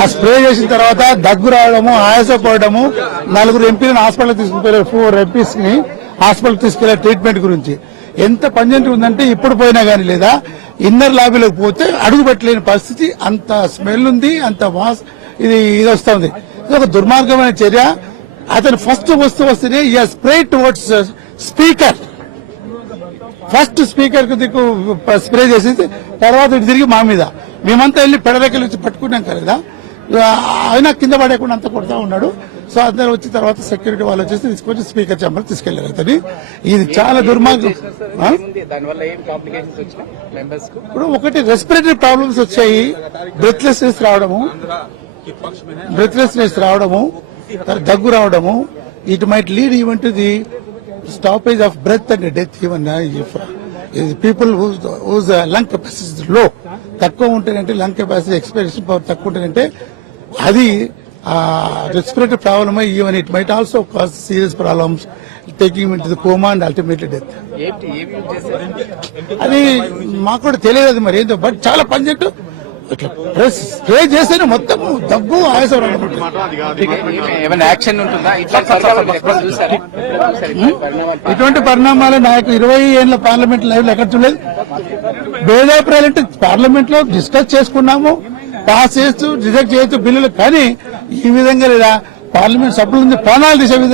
ఆ స్ప్రే చేసిన తర్వాత దగ్గు రావడము, ఆయాసపడము, 4 ఎంపీలను హాస్పిటల్ తీసుకుపోయారు. 4 ఎంపీస్ ని హాస్పిటల్ తీసుకెళ్లే ట్రీట్మెంట్ గురించి ఎంత పంజెంట్ ఉందంటే ఇప్పుడు పోయినా గానీ లేదా ఇన్నర్ లాబీలోకి పోతే అడుగు పెట్టలేని పరిస్థితి, అంత స్మెల్ ఉంది, అంత ఇది వస్తుంది. ఇది ఒక దుర్మార్గమైన చర్య. అతను ఫస్ట్ వస్తేనే spray towards speaker, first speaker కు దిక్కు స్ప్రే చేసేసి తర్వాత ఇటు తిరిగి మా మీద. మేమంతా వెళ్లి పెడరెక్కలు వచ్చి పట్టుకున్నాం కదా, అయినా కింద పడేయకుండా అంతా కొడతా ఉన్నాడు. సో అందరు వచ్చిన తర్వాత సెక్యూరిటీ వాళ్ళు వచ్చేసి తీసుకొచ్చి స్పీకర్ ఛాంబర్ తీసుకెళ్లారు అతని. ఇది చాలా దుర్మార్గం. ఇప్పుడు ఒకటి రెస్పిరేటరీ ప్రాబ్లమ్స్ వచ్చాయి, బ్రెత్లెస్నెస్ రావడము, దగ్గు రావడము. It might lead even to the stoppage of breath and death. Even people whose lung capacity లో తక్కువ ఉంటేనంటే, లంగ్ కెపాసిటీ ఎక్స్పిరేషన్ పవర్ తక్కువ ఉంటేనంటే అది respiratory problem. Even it might also cause serious problems, taking in to the coma and ultimately death. అది మాకు కూడా తెలియదు అది మరి ఏంటో, బట్ చాలా పంజెక్ట్ స్ప్రే చేస్తేనే మొత్తం దగ్గు, ఆయాసం. ఇటువంటి పరిణామాలు నాకు 20 ఏళ్ల పార్లమెంట్ లైవ్ లో ఎక్కడ చూడలేదు. భేదాభిప్రాయాలు అంటే పార్లమెంట్ లో డిస్కస్ చేసుకున్నాము, పాస్ చేస్తూ రిజెక్ట్ చేయొచ్చు బిల్లులు, కానీ ఈ విధంగా లేదా పార్లమెంట్ సభ్యుల నుంచి ప్రాణాలు తీసే విధంగా